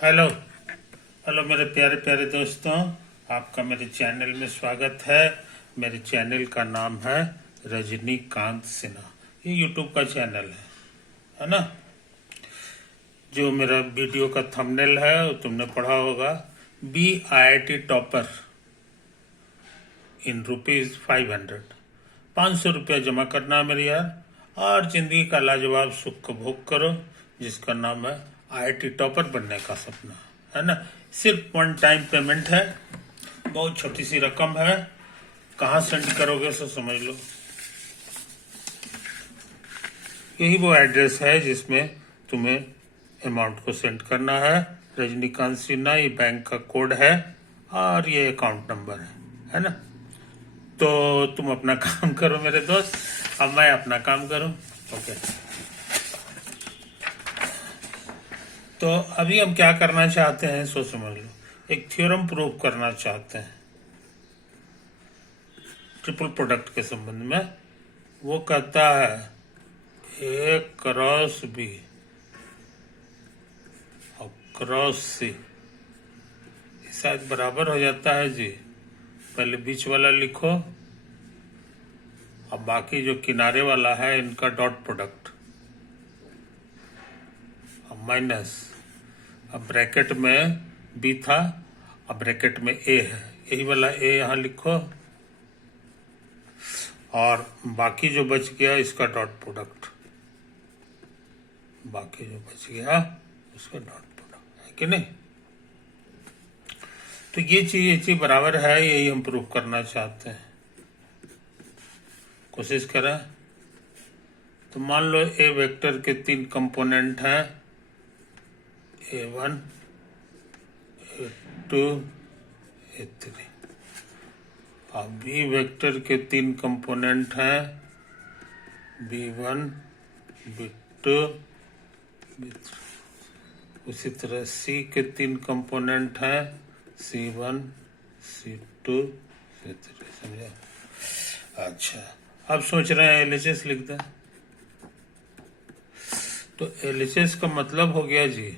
Hello hello मेरे प्यारे प्यारे दोस्तों, आपका मेरे चैनल में स्वागत है। मेरे चैनल का नाम है रजनीकांत सिन्हा। ये यूट्यूब का चैनल है ना। जो मेरा वीडियो का थंबनेल है वो तुमने पढ़ा होगा, BIT टॉपर इन ₹500। 500 रुपया जमा करना है मेरे यार, और जिंदगी का लाजवाब सुख को भोग करो, जिसका नाम है IIT टॉपर बनने का सपना, है ना। सिर्फ वन टाइम पेमेंट है, बहुत छोटी सी रकम है। कहाँ सेंड करोगे सो समझ लो। यही वो एड्रेस है जिसमें तुम्हें अमाउंट को सेंड करना है। रजनीकांत सिन्हा ये बैंक का कोड है और ये अकाउंट नंबर है ना। तो तुम अपना काम करो मेरे दोस्त, अब मैं अपना काम करूं। ओके, तो अभी हम क्या करना चाहते हैं सो समझ लो। एक थ्योरम प्रूव करना चाहते हैं ट्रिपल प्रोडक्ट के संबंध में। वो कहता है A क्रॉस B और क्रॉस C शायद बराबर हो जाता है जी। पहले बीच वाला लिखो और बाकी जो किनारे वाला है इनका डॉट प्रोडक्ट और माइनस। अब ब्रैकेट में B था, अब ब्रैकेट में A है, यही वाला A यहाँ लिखो और बाकी जो बच गया इसका डॉट प्रोडक्ट, बाकी जो बच गया उसका डॉट प्रोडक्ट, है कि नहीं। तो ये चीज बराबर है, यही हम प्रूव करना चाहते हैं। कोशिश करें तो मान लो A वेक्टर के 3 कंपोनेंट हैं, A1 A2 A3, और B वेक्टर के 3 कंपोनेंट हैं, B1 B2 B3। उसी तरह C के 3 कंपोनेंट हैं, C1 C2 C3। समझा? अच्छा, अब सोच रहे हैं LHS लिख दें। तो LHS का मतलब हो गया जी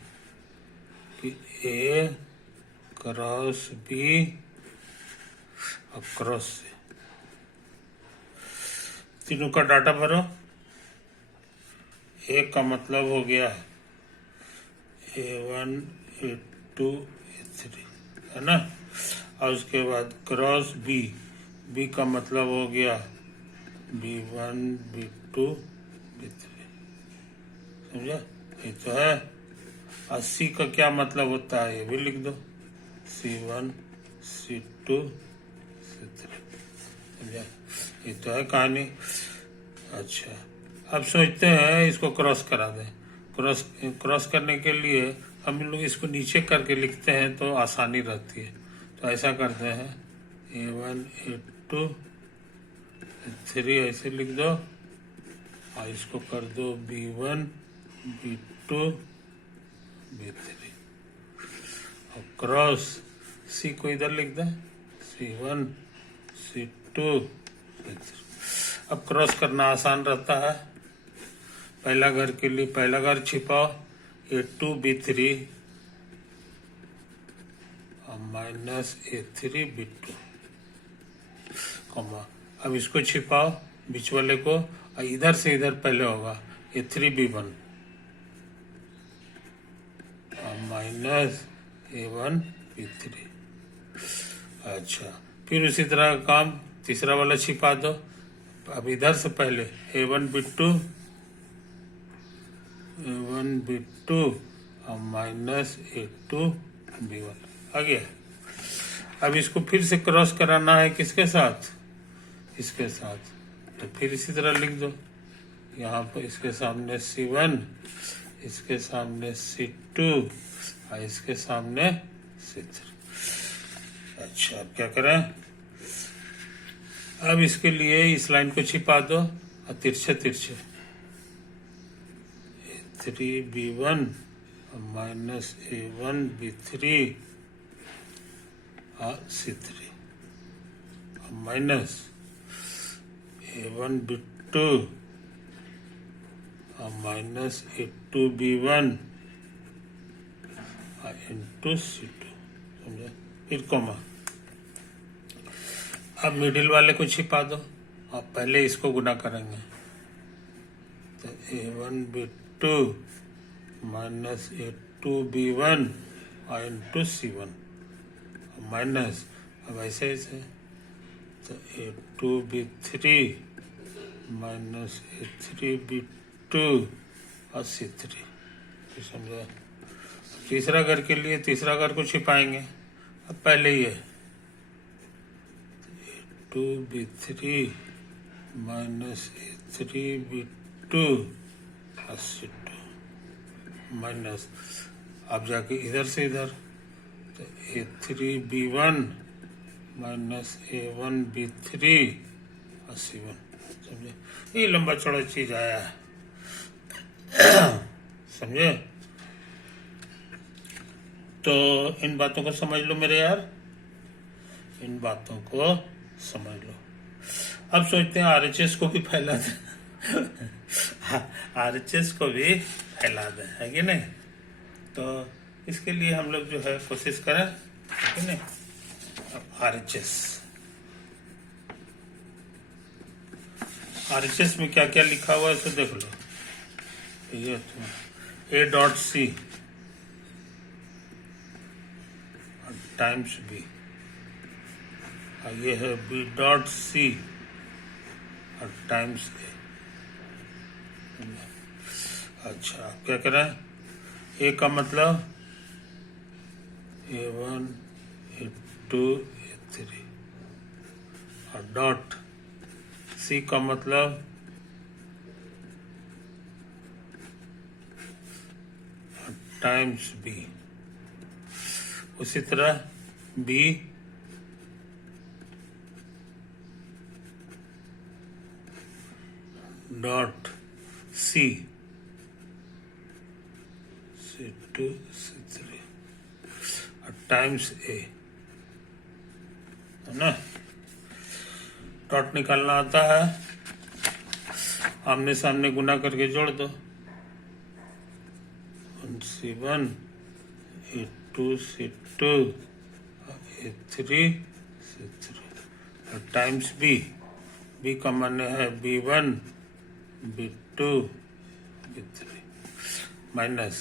कि A क्रॉस B और क्रॉस C, तीनों का डाटा भरो। A का मतलब हो गया A1 A2 A3, है ना। और उसके बाद क्रॉस B का मतलब हो गया B1 B2 B3। समझा? ये तो है। और C का क्या मतलब होता है ये भी लिख दो, C1 C2 C3। समझा? ये तो है कहानी। अच्छा, अब सोचते हैं इसको क्रॉस करा दें। क्रॉस करने के लिए हम लोग इसको नीचे करके लिखते हैं तो आसानी रहती है। तो ऐसा करते हैं A1 A2 A3 ऐसे लिख दो, और इसको कर दो B1 B2 B3, और क्रॉस C को इधर लिख दें, C1 C2 C3। अब क्रॉस करना आसान रहता है। पहला घर के लिए पहला घर छिपाओ, A2 B3 और माइनस A3 B2, कॉमा। अब इसको छिपाओ बीच वाले को, और इधर से इधर पहले होगा A3 B1 और माइनस A1 B3। अच्छा, फिर उसी तरह का काम तीसरा वाला छिपा दो। अब इधर से पहले A1 B2 और माइनस A2 B1 आ गया। अब इसको फिर से क्रॉस कराना है किसके साथ, इसके साथ। तो फिर इसी तरह लिख दो, यहाँ पर इसके सामने C1, इसके सामने C2 और इसके सामने C3। अच्छा, अब क्या करें। अब इसके लिए इस लाइन को छिपा दो और तिरछे तिरछे A3 B1 और माइनस A1 B3 और C3 और माइनस A1 B2 और minus A2 B1 into C2, समझे। फिर कॉमा, अब मिडिल वाले को छिपा दो, अब पहले इसको गुना करेंगे, तो A1B2 minus A2B1 into C1 minus, अब ऐसे ऐसे, तो A2B3 माइनस A3B2 और C3, तो समझे। तीसरा घर के लिए तीसरा घर को छिपाएंगे, अब पहले ही है A2B3 माइनस A3B2 और C2 माइनस, अब जाके इधर से इधर, तो A3B1 माइनस A1B3 और C1, समझे। ये लंबा चौड़ा चीज आया है, समझे। तो इन बातों को समझ लो मेरे यार, इन बातों को समझ लो। अब सोचते हैं RHS को भी फैला दें, RHS को भी फैला दें, है कि नहीं। तो इसके लिए हम लोग जो है कोशिश करें, है कि नहीं। अब RHS में क्या क्या लिखा हुआ है इसे देख लो। ये तो A.C टाइम्स B, ये है B.C और टाइम्स A। अच्छा, क्या करें, A का मतलब A1 A2 A3 और डॉट, C का मतलब टाइम्स B, उसी तरह B dot C C2 C3 और टाइम्स A, है ना। डॉट निकालना आता है, आमने सामने गुना करके जोड़ दो, C1 A2 C2 A3 C3 और टाइम्स B का माने है B1 B2 B3 माइनस,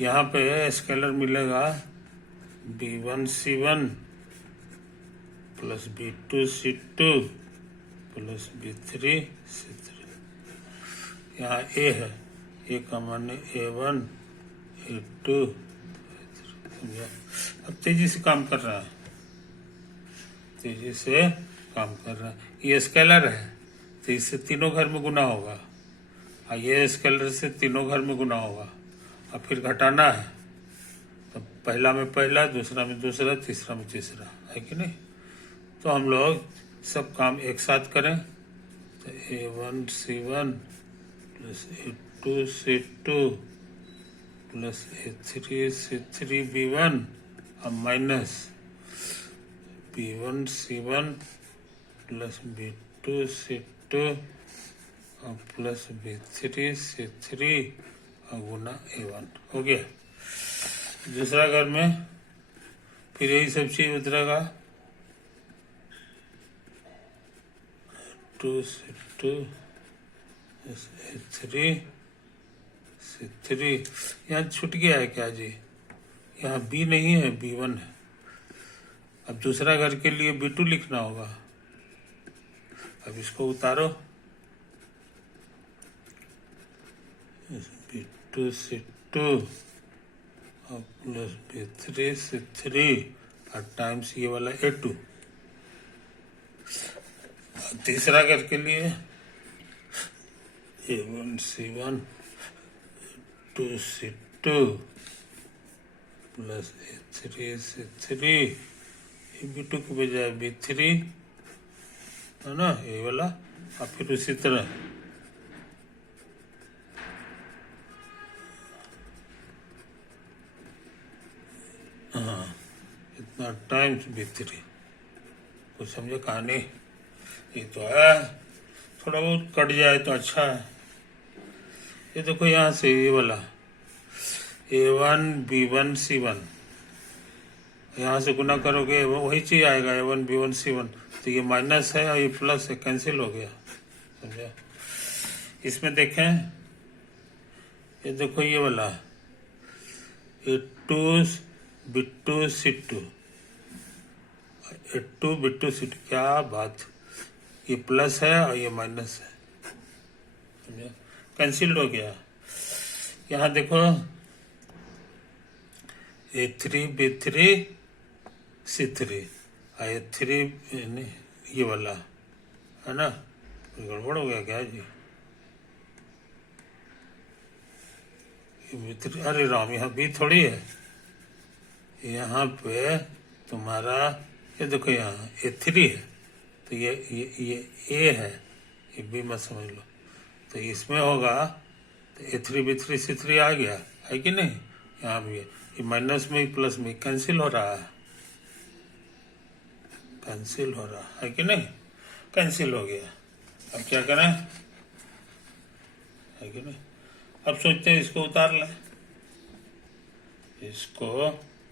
यहाँ पे स्केलर मिलेगा B1 C1 plus B2 C2 plus B3 C3, यहाँ A है, A का माने A1 A2 A3, अब तेजी से काम कर रहा है, तेजी से काम कर रहा है। ये स्केलर है तो इससे तीनों घर में गुना होगा, और ये स्केलर से तीनों घर में गुना होगा, और फिर घटाना है, तो पहला में पहला, दूसरा में दूसरा, तीसरा में तीसरा, है कि नहीं। तो हम लोग सब काम एक साथ करें, तो A1 C1 plus A2 C2 plus A3 C3 B1 और minus B1 C1 plus B2 C2 और प्लस B3 C3 और गुना A1, हो गया। दूसरा घर में फिर यही सब चीज उतरेगा, 2 C2 A3 C3, यहाँ छूट गया है क्या जी, यहाँ B नहीं है, B1 है। अब दूसरा घर के लिए B2 लिखना होगा, अब इसको उतारो, B2 C2 और प्लस B3 C3 और टाइम्स ये वाला A2। तीसरा घर के लिए A1 C1 2 C2 plus A3 C3, B2 के बजाय B3, है ना, ये वाला। और फिर उसी तरह हाँ, इतना टाइम्स B3, कुछ समझे कहानी। ये तो है, थोड़ा बहुत कट जाए तो अच्छा है। ये देखो यहाँ से ये वाला A1B1C1, यहाँ से गुना करोगे वही चीज आएगा A1B1C1। तो ये माइनस है और ये प्लस है, कैंसिल हो गया, समझा। इसमें देखें, ये देखो ये वाला A2B2C2, A2B2C2, क्या बात, ये प्लस है और ये माइनस है, समझा, कैंसिल हो गया। यहाँ देखो A3B3C3, A3 ये वाला है ना, गड़बड़ हो गया क्या जी, अरे राम, यहाँ बी थोड़ी है, यहाँ पे तुम्हारा ये देखो यहाँ A3 है, तो ये A है, ये बी मत समझ लो। तो इसमें होगा तो A3B3C3 आ गया, है कि नहीं। यहाँ भी ये माइनस में प्लस में कैंसिल हो रहा है, कैंसिल हो रहा है कि नहीं, कैंसिल हो गया। अब क्या करें, है कि नहीं। अब सोचते हैं इसको उतार लें, इसको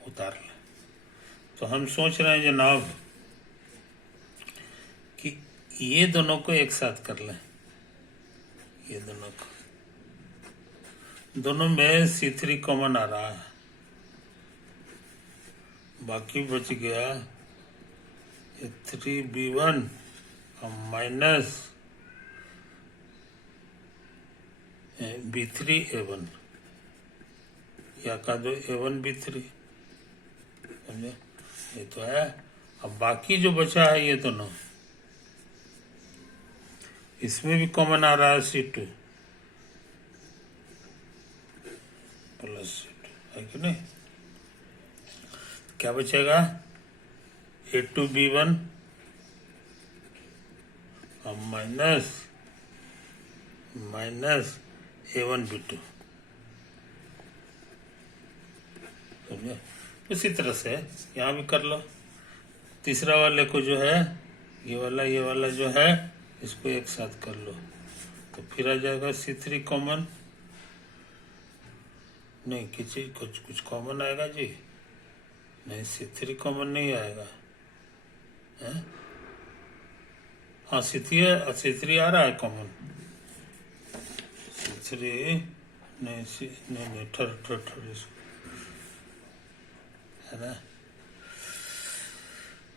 उतार लें। तो हम सोच रहे हैं जनाब कि ये दोनों को एक साथ कर लें, ये दोनों को, दोनों में C3 कॉमन आ रहा है, बाकी बच गया A3B1 और माइनस B3A1, या का दो A1B3, समझे, ये तो है। अब बाकी जो बचा है ये दोनों, इसमें भी कॉमन आ रहा है C2 प्लस C2, है कि नहीं। क्या बचेगा, A2B1 और माइनस A1B2, समझे। उसी तरह से यहाँ भी कर लो। तीसरा वाले को जो है, ये वाला जो है, इसको एक साथ कर लो, तो फिर आ जाएगा C3 कॉमन, नहीं किसी कुछ कॉमन आएगा जी, नहीं C3 कॉमन नहीं आएगा, है, हाँ C3 आ रहा है कॉमन, C3 नहीं ठर है ना।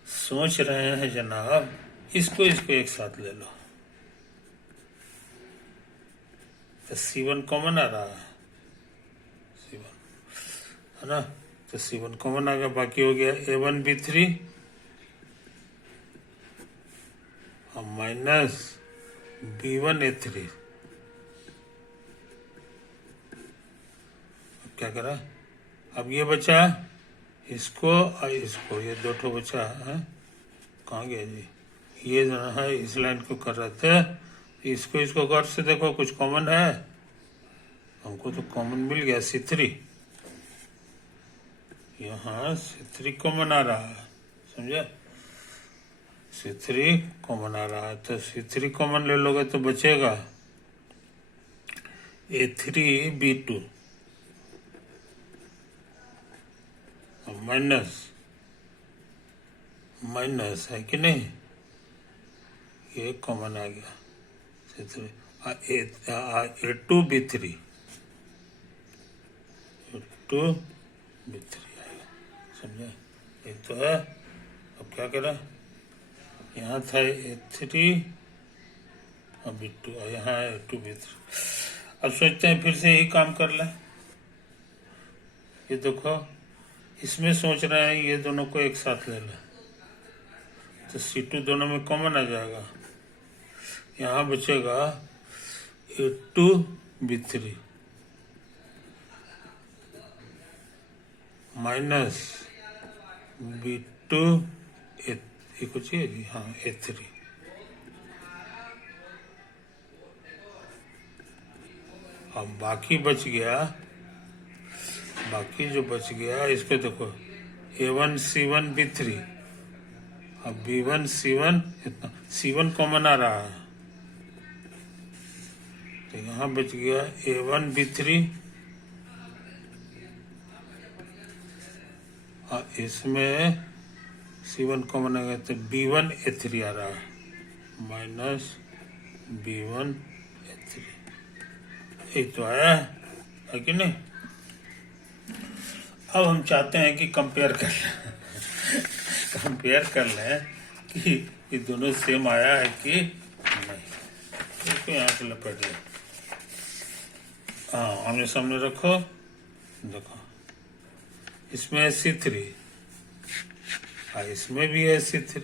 सोच रहे हैं जनाब, इसको एक साथ ले लो, तो C1 कॉमन आ रहा है, C1 है ना, तो C1 कॉमन आ गया, बाकी हो गया A1B3 और माइनस B1A3। अब क्या करा, अब ये बचा इसको और इसको, ये दो ठो बचा है, कहाँ गया जी, ये जो है इस लाइन को कर रहे थे, इसको गौर से देखो, कुछ कॉमन है, हमको तो कॉमन मिल गया C3, यहाँ C3 कॉमन आ रहा है, समझे, C3 कॉमन आ रहा है, तो C3 कॉमन ले लोगे तो बचेगा A3B2 और माइनस है कि नहीं, ये कॉमन आ गया C3, A2B3 आएगा, समझे, ये तो है। अब क्या करें, यहाँ था A3 और B2 और यहाँ है A2B3। अब सोचते हैं फिर से यही काम कर लें। ये देखो, इसमें सोच रहे हैं ये दोनों को एक साथ ले लें, तो C2 दोनों में कॉमन आ जाएगा, यहाँ बचेगा A2B3 माइनस B2 ये कुछ है जी, हाँ A3, अब बाकी बच गया, बाकी जो बच गया इसको देखो, A1C1B3 अब B1C1, इतना C1 कॉमन आ रहा है, तो यहाँ बच गया A1B3 और इसमें C1 कॉमन आएगा तो B1 A3 आ रहा है, माइनस B1 A3, यही तो आया है कि नहीं। अब हम चाहते हैं कि कंपेयर कर लें कंपेयर कर लें कि ये दोनों सेम आया है कि नहीं। इसको यहाँ से लपेट लें, हाँ आमने सामने रखो, देखो इसमें है C3, इसमें भी है C3,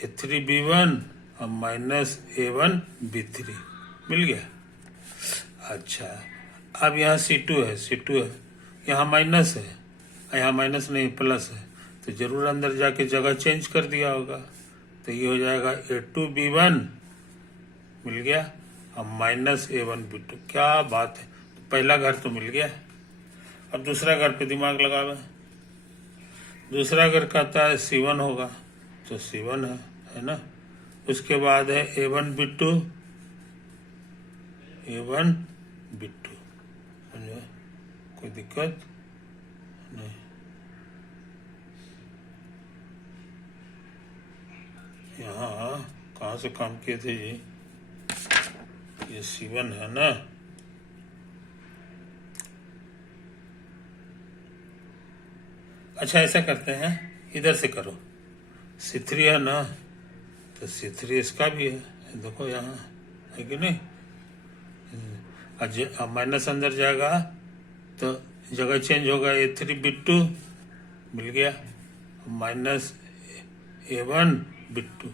A3B1 और माइनस A1 B3 मिल गया। अच्छा अब यहाँ C2 है, यहाँ माइनस है, यहाँ माइनस नहीं प्लस है, तो जरूर अंदर जाके जगह चेंज कर दिया होगा, तो ये हो जाएगा A2B1 मिल गया और माइनस A1 B2। क्या बात है, तो पहला घर तो मिल गया। अब दूसरा घर पे दिमाग लगावे, दूसरा घर कहता है C1 होगा, तो C1 है ना। उसके बाद है A1 B2, समझे, कोई दिक्कत नहीं। यहाँ कहाँ से काम किए थे ये C1 है ना। अच्छा ऐसा करते हैं, इधर से करो, C3 है ना, तो C3 इसका भी है, देखो यहाँ है कि नहीं। अब माइनस अंदर जाएगा तो जगह चेंज होगा, A3 B2 मिल गया, माइनस A1 B2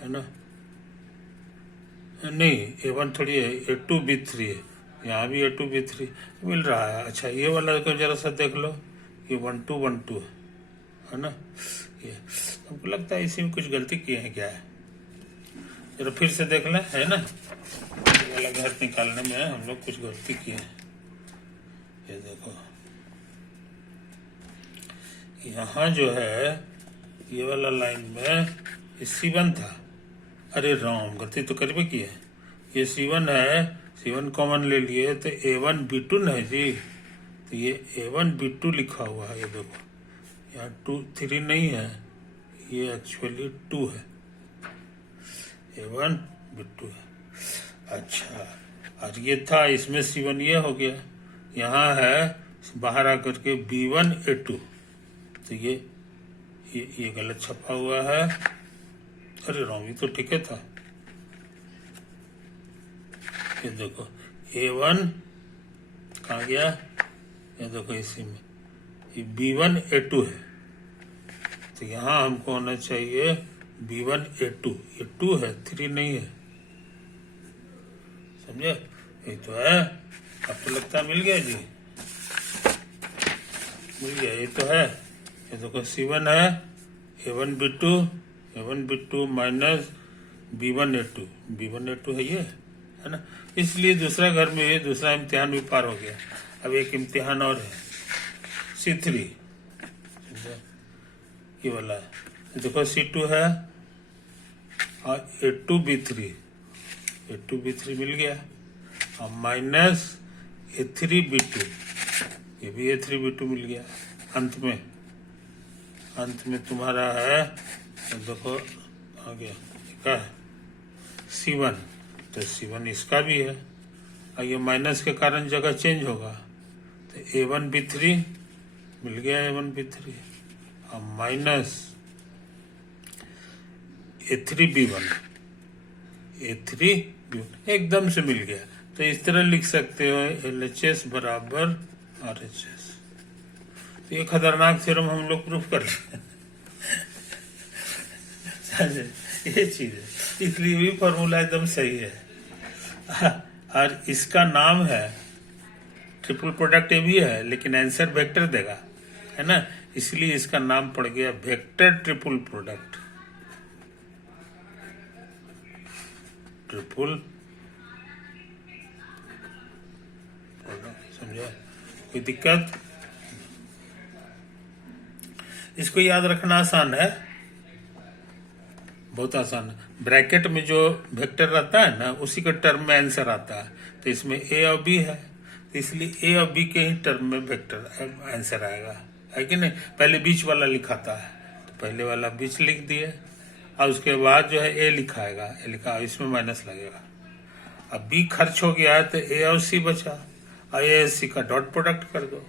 है ना, नहीं A1 थोड़ी है, A2 B3 है, यहाँ भी A2 B3 मिल रहा है। अच्छा ये वाला को जरा सा देख लो, ये 1 2 1 2 है ना। ये हमको लगता है इसी में कुछ गलती किए हैं, क्या है, जरा फिर से देख लें, है ना। ये वाला घर निकालने में हम लोग कुछ गलती किए हैं। ये देखो यहाँ जो है ये वाला लाइन में ये C1 था, अरे राम गलती तो करबे की है, ये C1 है, C1 कॉमन ले लिए तो A1 B2 न है जी, तो ये A1 B2 लिखा हुआ है, ये देखो यहाँ 2 3 नहीं है, ये एक्चुअली 2 है, A1 B2 है। अच्छा और ये था, इसमें C1 ये हो गया, यहाँ है बाहर आकर के B1 A2, तो ये गलत छपा हुआ है, अरे राम ये तो ठीक है था। ये देखो A1 कहाँ गया, ये देखो इसी में, ये B1 A2 है, तो यहाँ हमको होना चाहिए B1 A2, ये 2 है 3 नहीं है, समझे, ये तो है। अब तो लगता है मिल गया जी, मिल गया, ये तो है। ये देखो C1 है, A1 B2 minus B1 A2 है, ये है ना। इसलिए दूसरा घर में ये दूसरा इम्तिहान भी पार हो गया। अब एक इम्तिहान और है C3, ये वाला है, देखो C2 है और A2 B3 मिल गया और माइनस A3 B2, ये भी A3 B2 मिल गया। अंत में तुम्हारा है, तो देखो आ गया क्या है C1, तो C1 इसका भी है, और ये माइनस के कारण जगह चेंज होगा, तो A1 B3 मिल गया, A1 B3 और माइनस A3 B1 एकदम से मिल गया। तो इस तरह लिख सकते हो LHS बराबर RHS। तो ये खतरनाक थ्योरम हम लोग प्रूफ कर लें ये चीज है, इसलिए भी फॉर्मूला एकदम सही है। और इसका नाम है ट्रिपल प्रोडक्ट, ये भी है लेकिन आंसर वेक्टर देगा, है ना, इसलिए इसका नाम पड़ गया वेक्टर ट्रिपल प्रोडक्ट। समझा, कोई दिक्कत, इसको याद रखना आसान है, बहुत आसान है। ब्रैकेट में जो वेक्टर रहता है ना, उसी का टर्म में आंसर आता है, तो इसमें A और B है, इसलिए ए और बी के ही टर्म में वेक्टर आंसर आएगा, है कि नहीं। पहले बीच वाला लिखा था तो पहले वाला बीच लिख दिए, और उसके बाद जो है ए लिखाएगा, ए लिखा, इसमें माइनस लगेगा। अब बी खर्च हो गया तो ए और सी बचा, और ए और सी का डॉट प्रोडक्ट कर दो।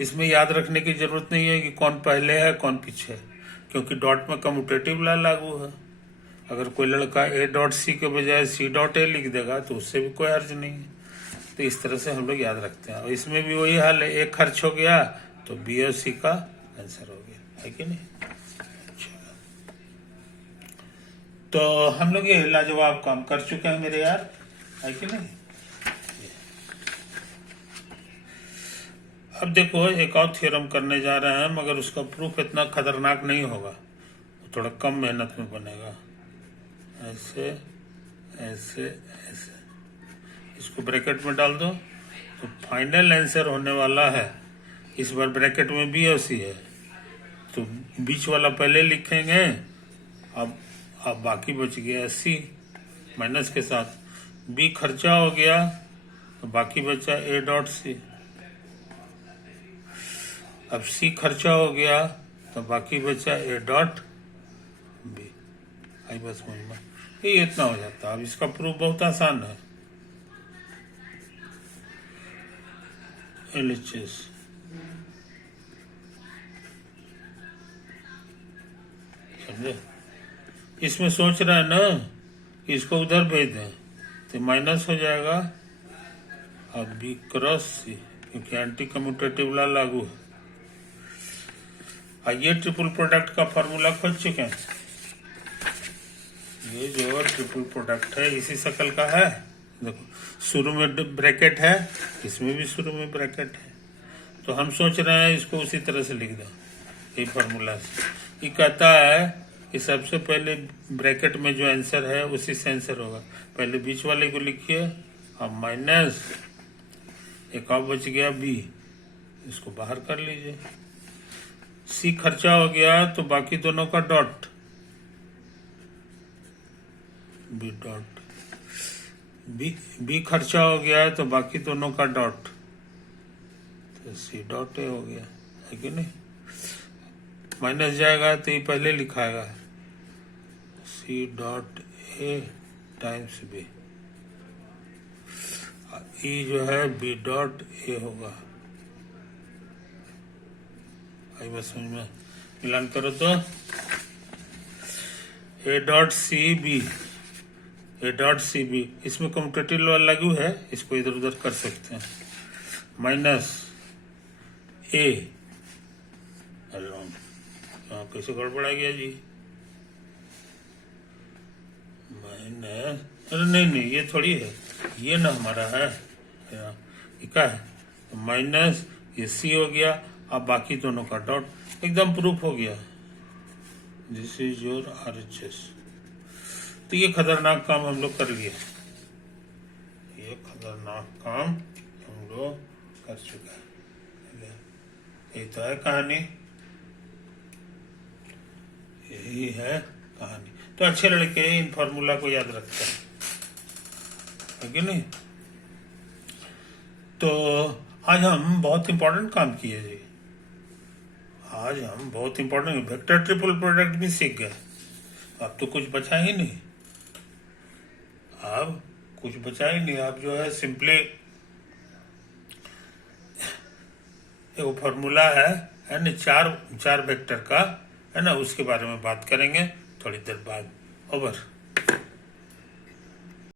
इसमें याद रखने की जरूरत नहीं है कि कौन पहले है कौन पीछे है, क्योंकि डॉट में कम्यूटेटिव लॉ लागू है। अगर कोई लड़का ए डॉट सी के बजाय सी डॉट ए लिख देगा तो उससे भी कोई हर्ज नहीं है। तो इस तरह से हम लोग याद रखते हैं, और इसमें भी वही हाल है, ए खर्च हो गया तो बी और सी का आंसर हो गया, है कि नहीं। अच्छा, तो हम लोग ये लाजवाब काम कर चुके हैं मेरे यार, है कि नहीं। अब देखो एक और थ्योरम करने जा रहे हैं, मगर उसका प्रूफ इतना खतरनाक नहीं होगा, थोड़ा कम मेहनत में बनेगा। ऐसे ऐसे ऐसे इसको ब्रैकेट में डाल दो तो फाइनल आंसर होने वाला है। इस बार ब्रैकेट में बी और सी है, तो बीच वाला पहले लिखेंगे। अब बाकी बच गया सी माइनस के साथ, बी खर्चा हो गया तो बाकी बचा ए डॉट सी। अब सी खर्चा हो गया तो बाकी बचा ए डॉट बी। आई बस समझ में, ये इतना हो जाता है। अब इसका प्रूफ बहुत आसान है, LHS समझे। इसमें सोच रहा है ना कि इसको उधर भेज दें तो माइनस हो जाएगा, अब बी क्रॉस सी, क्योंकि एंटी कम्यूटेटिव लॉ लागू है। ये ट्रिपल प्रोडक्ट का फॉर्मूला खोज चुके हैं। ये जो ट्रिपल प्रोडक्ट है इसी शक्ल का है, देखो शुरू में ब्रैकेट है, इसमें भी शुरू में ब्रैकेट है। तो हम सोच रहे हैं इसको उसी तरह से लिख दो, ये फॉर्मूला से। ये कहता है कि सबसे पहले ब्रैकेट में जो आंसर है उसी से आंसर होगा। पहले बीच वाले को लिखिए, अब माइनस एक और बच गया बी, इसको बाहर कर लीजिए। सी खर्चा हो गया तो बाकी दोनों का डॉट, बी डॉट, बी खर्चा हो गया तो बाकी दोनों का डॉट, तो सी डॉट ए हो गया, है कि नहीं। माइनस जाएगा तो ये पहले लिखाएगा C dot A times B, E जो है बी डॉट ए होगा। आई बस समझ में, मिलान करो तो A dot C B, A dot C B, इसमें कम्यूटेटिव लॉ लागू है, इसको इधर उधर कर सकते हैं। माइनस ए, कैसे गड़बड़ा गया जी, माइनस, अरे नहीं ये थोड़ी है, ये ना हमारा है, ये क्या है, तो माइनस ये सी हो गया, अब बाकी दोनों का डॉट, एकदम प्रूफ हो गया। This is your RHS। तो ये खतरनाक काम हम लोग कर लिए, ये खतरनाक काम हम लोग कर चुके हैं। यही तो है कहानी, यही है कहानी। तो अच्छे लड़के इन फॉर्मूला को याद रखते हैं, है कि नहीं। तो आज हम बहुत इंपॉर्टेंट काम किए जी, आज हम बहुत इंपॉर्टेंट वेक्टर ट्रिपल प्रोडक्ट भी सीख गए। अब तो कुछ बचा ही नहीं, अब कुछ बचा ही नहीं। अब जो है सिंपली एक फॉर्मूला है ना, चार वेक्टर का, है ना, उसके बारे में बात करेंगे थोड़ी देर बाद। ओवर।